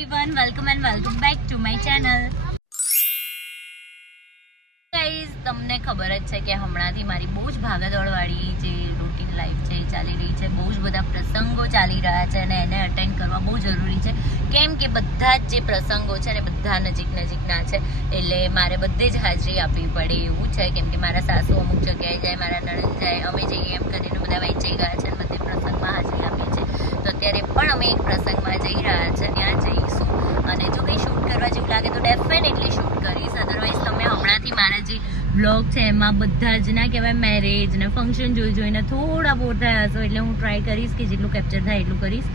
everyone, welcome and welcome back to my channel. Guys, તમને ખબર જ છે કે હમણાંથી મારી બહુ જ ભાગદોડવાળી જે રૂટીન લાઈફ છે એ ચાલી રહી છે. બહુ જ બધા પ્રસંગો ચાલી રહ્યા છે અને એને અટેન્ડ કરવા બહુ જરૂરી છે, કેમ કે બધા જ જે પ્રસંગો છે ને બધા નજીકના છે, એટલે મારે બધે જ હાજરી આપવી પડે એવું છે. કેમ કે મારા સાસુ અમુક જગ્યાએ જાય, મારા નણંદ જાય, અમે જઈએ એમ કરીને બધા વહેંચાઈ ગયા છે અને બધે પ્રસંગમાં હાજરી આપીએ છીએ. તો અત્યારે પણ અમે એક પ્રસંગમાં જઈ રહ્યા છે, ત્યાં જઈશું અને જો કંઈ શૂટ કરવા જેવું લાગે તો ડેફિનેટલી શૂટ કરીશ. અધરવાઇઝ તમે હમણાંથી મારા જે બ્લોગ છે એમાં બધા જ ના કહેવાય મેરેજ ને ફંક્શન જોઈને થોડા બોર થયા હશો, એટલે હું ટ્રાય કરીશ કે જેટલું કેપ્ચર થાય એટલું કરીશ.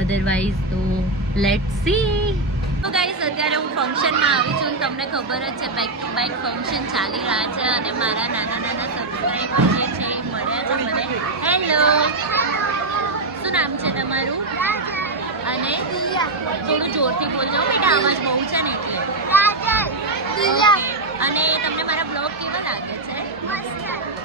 અધરવાઇઝ તો લેટ્સ સી. તો ગાઈસ, અત્યારે હું ફંક્શનમાં આવી છું. તમને ખબર જ છે બેક ટુ બેક ફંક્શન ચાલી રહ્યા છે અને મારા નાના સબસ્ક્રાઈબર જે છે એ મળ્યા છે મને. હેલો, શું નામ છે તમારું? અને થોડું જોરથી બોલજો બેટા, અવાજ બહુ છે ને એટલે. અને તમને મારા બ્લોગ કેવા લાગે છે?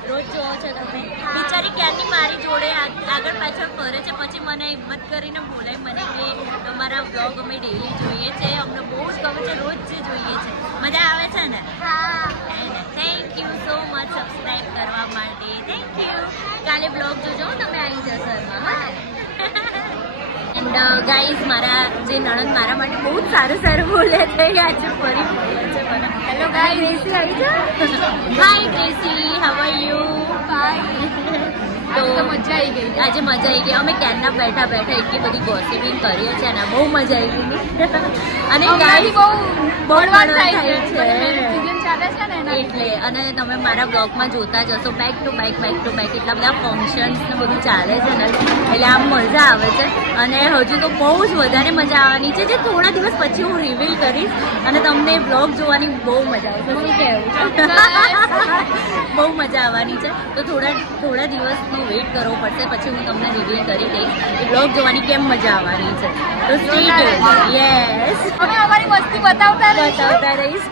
રોજ જોવો છો તમે? બિચારી ક્યારની મારી જોડે આગળ પાછળ ફરે છે, પછી મને હિંમત કરીને બોલાય મને કે તમારા બ્લોગ અમે ડેલી જોઈએ છે, અમને બહુ જ ગમે છે, રોજ જે જોઈએ છે. મજા આવે છે ને? Thank you so much subscribe કરવા માટે. Thank you. કાલે બ્લોગ જોજો, તમે આવી જશો એમાં. એન્ડ ગાઈઝ, મારા જે નણંદ મારા માટે બહુ જ સારું બોલે છે, આજે ફરી બોલે છે મને. હેલો ગાઈઝ, ગ્રેસી આવી છે. હાય ગ્રેસી, હાઉ આર યુ? તો મજા આવી ગઈ. આજે મજા આવી ગઈ. અમે ક્યારના બેઠા એટલી બધી ગોસિપિંગ કરીએ છીએ અને બહુ મજા આવી ગઈ. અને ગાઈઝ બહુ થાય છે એટલે, અને તમે મારા બ્લોગમાં જોતા જશો બેક ટુ બેક એટલા બધા ફંક્શન્સ ને બધું ચાલે છે ને, એટલે આમ મજા આવે છે. અને હજુ તો બહુ જ વધારે મજા આવવાની છે, જે થોડા દિવસ પછી હું રિવીલ કરીશ અને તમને બ્લોગ જોવાની બહુ મજા આવશે. શું કહેવું? બહુ મજા આવવાની છે. તો થોડા દિવસનો વેઇટ કરવો પડશે, પછી હું તમને રિવીલ કરી દઈશ કે બ્લોગ જોવાની કેમ મજા આવવાની છે. તો સ્ટે ટ્યુન્ડ. યસ, અમે અમારી મસ્તી બતાવતા રહીશ.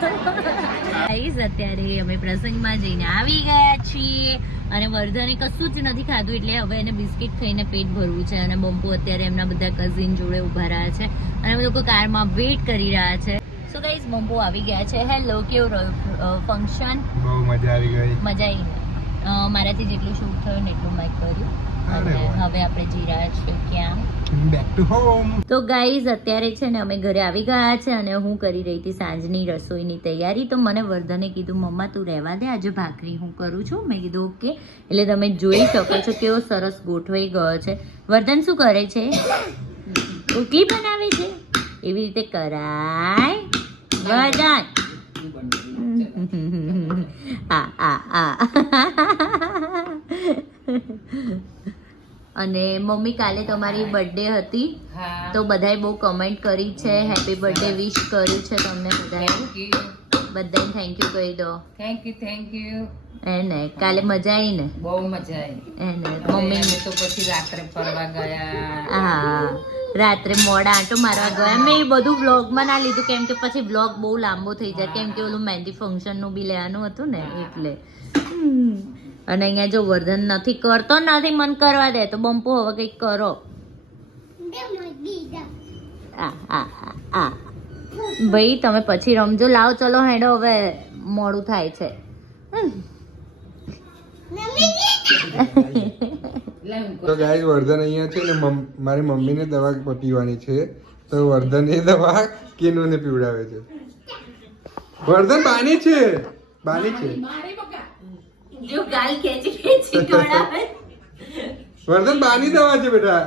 ગાઈઝ, અત્યારે અમે પ્રસંગમાં જઈને આવી ગયા છીએ અને વર્ધને કશું જ નથી ખાધું, એટલે હવે એને બિસ્કિટ ખાઈને પેટ ભરવું છે. અને બમ્પુ અત્યારે એમના બધા કઝિન જોડે ઊભા રહ્યા છે અને અમે લોકો કારમાં વેઇટ કરી રહ્યા છે. સો ગાઈઝ, બમ્પુ આવી ગયા છે. હેલો, કેવું રહ્યું ફંક્શન? બહુ મજા આવી ગઈ. મજા આવી. મારાથી જેટલું શૂટ થયું ને એટલું મેં કર્યું અને હવે આપણે જઈ રહ્યા છીએ ક્યાં? Back to home. તો ગાઈઝ, અત્યારે છે ને અમે ઘરે આવી ગયા છે અને હું કરી રહી હતી સાંજની રસોઈની તૈયારી. તો મને વર્ધને કીધું, મમ્મા તું રહેવા દે, આજે ભાખરી હું કરું છું. મેં કીધું ઓકે. એટલે તમે જોઈ શકો છો કેવો સરસ ગોઠવાઈ ગયો છે. વર્ધન શું કરે છે? રોટલી બનાવે છે. એવી રીતે કરાય વર્ધન. અને મમ્મી, કાલે તમારી બર્થડે હતી તો બધાએ બહુ કમેન્ટ કરી છે, હેપી બર્થડે વિશ કર્યું છે તમને બધાને થેન્ક યુ કહી દો. Thank you. એને કાલે મજા આવી ને? બહુ મજા આવી. એને મમ્મી તો પછી રાત્રે ફરવા ગયા. હા, રાત્રે મોડા આંટો મારવા ગયા. મેં એ બધું વ્લોગમાં ના લીધું, કેમ કે પછી વ્લોગ બહુ લાંબો થઈ જાય, કેમ કે ઓલું મહેંદી ફંક્શનનું બી લેવાનું હતું ને એટલે. અને અહીંયા જો વર્ધન નથી કરતો, નથી મન કરવા દે તો બમ્પો હવે કંઈક કરો. ભાઈ તમે પછી રમજો. લાવ ચલો હેડો, હવે મોડું થાય છે. તો ગાઈસ, વર્ધન અહીંયા છે ને મારી મમ્મીને દવા પીવાની છે, તો વર્ધન એ દવા કિનુને પીવડાવે છે. વર્ધન બાની છે. જો ગાલ ખેંચી તોડાવે. વર્ધન બાની દવા છે બેટા.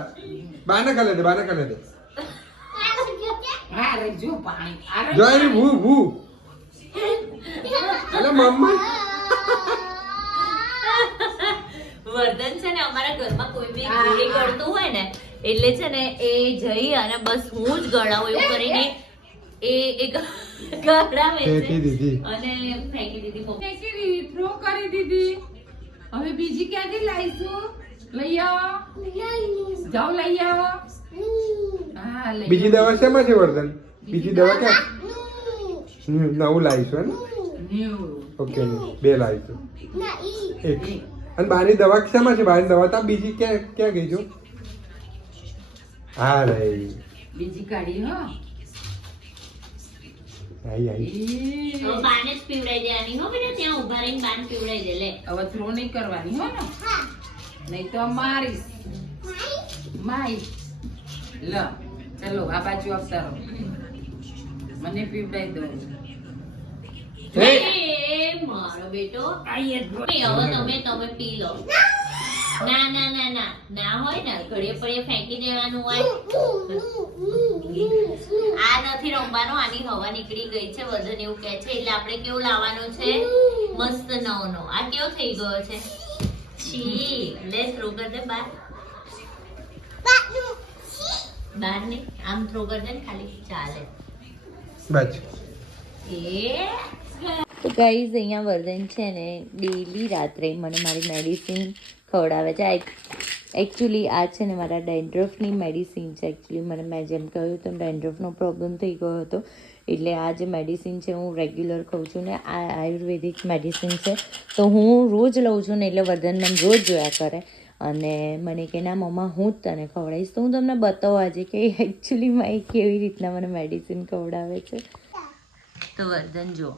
બાને ખાલે દે. હા, રે જો પાણી. જો એ ભૂ. અલે મમ્મા. વર્ધન છે ને અમારા ઘરમાં કોઈ બી ગોળી કરતું હોય ને એટલે છે ને એ જઈ અને બસ હું જ ગળાવું એવું કરીને એ ગળાવે છે અને ફેંકી દીધી. થ્રો કરી દીધી. હવે બીજી ક્યાંથી લાવીશું? લઈ આવો. જાઓ લઈ આવો. હા, બીજી દવા શેમાં છે વર્ધન? બીજી દવા ક્યાં? નવું લાવીશું ને? ઓકે, 2 લાવીશું. એક. અને બાની દવા શેમાં છે? બાની દવા તો બીજી ક્યાં ગઈ છો? હા રે, બીજી કાઢી હો. આઈ આઈ હવે બાને જ પીવડાઈ દેવાની હો બેટા, ત્યાં ઊભા રહીને બાને પીવડાઈ દે. લે હવે થ્રો નહીં કરવાની હો ને, નહીં તો મારીશ. માઈ લ ચલો આ બાજુ અવતારો, મને પીવડાઈ દો. એ, એ મારો બેટો, હવે તમે પી લો. ના ના ના ના ના હોય ને ઘડીએ પડીએ ફેંકી દેવાનું હોય. આ નથી રમવાનું, આની હવા નીકળી ગઈ છે, વજન એવું કહે છે. એટલે આપણે કેવું લાવવાનું છે, મસ્ત નવો. આ કેવો થઈ ગયો છે? છી લે થ્રો કર દે બાર. બાર ને આમ થ્રો કર દે ને ખાલી, ચાલે. બસ તો ગાઈઝ અહીંયા વર્ધન છે ને ડેલી રાત્રે મને મારી મેડિસિન ખવડાવે છે. એકચ્યુઅલી આ છે ને મારા ડેન્ડ્રફની મેડિસિન છે. એકચ્યુઅલી મેં જેમ કહ્યું તો ડેન્ડ્રફનો પ્રોબ્લેમ થઈ ગયો હતો, એટલે આ જે મેડિસિન છે હું રેગ્યુલર ખાઉં છું ને આ આયુર્વેદિક મેડિસિન છે. તો હું રોજ લઉં છું ને એટલે વર્ધન મને રોજ જોયા કરે અને મને કે ના મમ્મા હું જ તને ખવડાવીશ. તો હું તમને બતાવું આજે કે એકચ્યુઅલીમાં એ કેવી રીતના મને મેડિસિન ખવડાવે છે. તો વર્ધન જો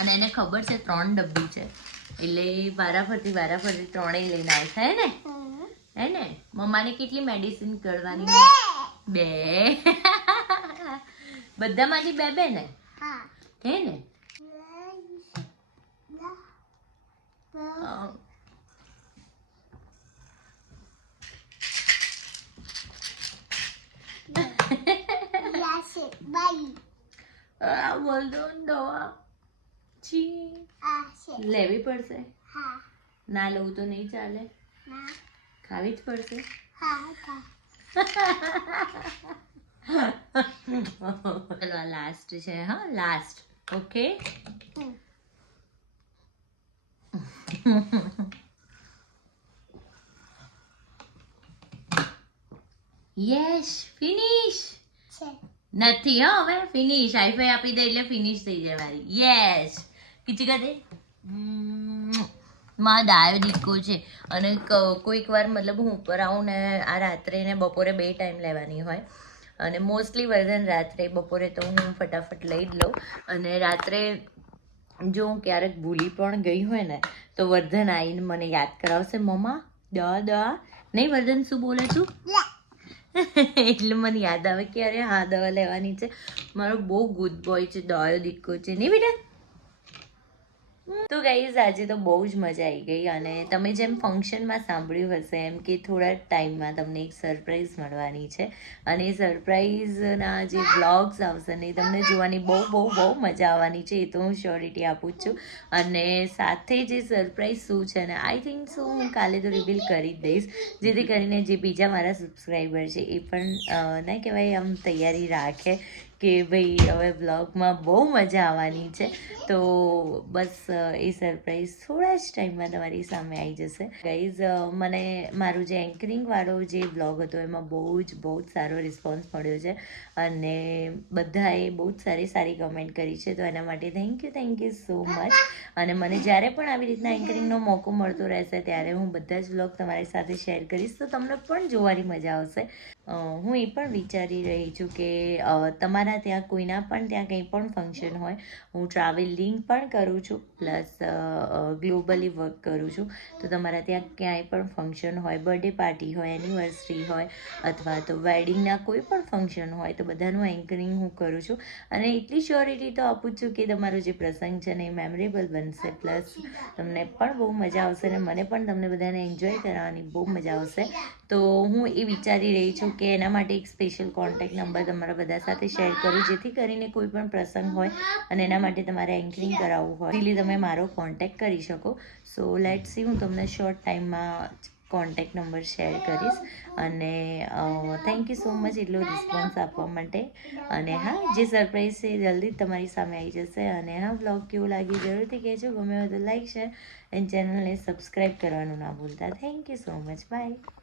અને એને ખબર છે 3 ડબ્બી છે એટલે વારાફરતી ત્રણેય લઈને આવશે. હે ને મમ્માને કેટલી મેડિસિન કરવાની? 2. બધામાંથી 2 ને? હે ને? બોલ દો દવા લેવી પડશે. ના લઉં તો નહીં ચાલે, ખાવી જ પડશે. ચલો આ લાસ્ટ છે. હા લાસ્ટ. ઓકે યસ ફિનિશ નથી. હા હવે ફિનિશ. હાઈફાઈ આપી દે એટલે ફિનિશ થઈ જાય મારી. યસ કિચી કા દે. માં ડાયો દીકો છે અને કોઈક વાર મતલબ હું ઉપર આવું ને આ રાત્રે ને બપોરે 2 ટાઈમ લેવાની હોય અને મોસ્ટલી વર્ધન રાત્રે, બપોરે તો હું ફટાફટ લઈ જ લઉં. અને રાત્રે જો હું ક્યારેક ભૂલી પણ ગઈ હોય ને તો વર્ધન આવીને મને યાદ કરાવશે, મમ્મા દવા નહીં. વર્ધન શું બોલે છું? એટલે મને યાદ આવે કે અરે હા દવા લેવાની છે. મારો બહુ ગુડ બોય છે, ડાયો દીકો છે નહીં બેટા? તો ગાઈઝ આજે તો બહુ જ મજા આવી ગઈ અને તમે જેમ ફંક્શનમાં સાંભળ્યું હશે એમ કે થોડા ટાઈમમાં તમને એક સરપ્રાઈઝ મળવાની છે અને એ સરપ્રાઈઝના જે વ્લોગ્સ આવશે ને તમને જોવાની બહુ મજા આવવાની છે. એ તો હું શ્યોરિટી આપું જ છું. અને સાથે જે સરપ્રાઈઝ શું છે ને આઈ થિંક શું હું કાલે તો રિવીલ કરી જ દઈશ, જેથી કરીને જે બીજા મારા સબસ્ક્રાઈબર છે એ પણ ના કહેવાય આમ તૈયારી રાખે કે ભાઈ હવે બ્લોગમાં બહુ મજા આવવાની છે. તો બસ એ સરપ્રાઈઝ થોડા જ ટાઈમમાં તમારી સામે આવી જશે. ગાઈઝ મને મારું જે એન્કરિંગવાળો જે બ્લોગ હતો એમાં બહુ જ સારો રિસ્પોન્સ મળ્યો છે અને બધાએ બહુ જ સારી કમેન્ટ કરી છે. તો એના માટે થેન્ક યુ સો મચ. અને મને જ્યારે પણ આવી રીતના એન્કરિંગનો મોકો મળતો રહેશે ત્યારે હું બધા જ બ્લોગ તમારી સાથે શેર કરીશ, તો તમને પણ જોવાની મજા આવશે. હું એ પણ વિચારી રહી છું કે તમારા ત્યાં કોઈના પણ ત્યાં કંઈ પણ ફંક્શન હોય, હું ટ્રાવેલિંગ પણ કરું છું પ્લસ ગ્લોબલી વર્ક કરું છું. તો તમારા ત્યાં ક્યાંય પણ ફંક્શન હોય, બર્થડે પાર્ટી હોય, એનિવર્સરી હોય અથવા તો વેડિંગના કોઈ પણ ફંક્શન હોય તો બધાનું એન્કરિંગ હું કરું છું. અને એટલી શ્યોરિટી તો આપું છું કે તમારો જે પ્રસંગ છે ને એ મેમરેબલ બનશે, પ્લસ તમને પણ બહુ મજા આવશે અને મને પણ તમને બધાને એન્જોય કરાવવાની બહુ મજા આવશે. તો હું એ વિચારી રહી છું કે એના માટે એક સ્પેશિયલ કોન્ટેક્ટ નંબર તમારા બધા સાથે શેર કરું, જેથી કરીને કોઈ પણ પ્રસંગ હોય અને એના માટે તમારે એન્કરિંગ કરાવવું હોય એટલે તમે મારો કોન્ટેક્ટ કરી શકો. સો લેટ્સ સી, હું તમને શોર્ટ ટાઈમમાં કોન્ટેક્ટ નંબર શેર કરીશ. અને થેન્ક યુ સો મચ એટલો રિસ્પોન્સ આપવા માટે. અને હા, જે સરપ્રાઈઝ છે એ જલ્દી તમારી સામે આવી જશે. અને હા, બ્લોગ કેવું લાગ્યું જરૂરથી કહેજો. ગમે હોય તો લાઈક, શેર એન્ડ ચેનલને સબસ્ક્રાઈબ કરવાનું ના ભૂલતા. Thank you so much. By.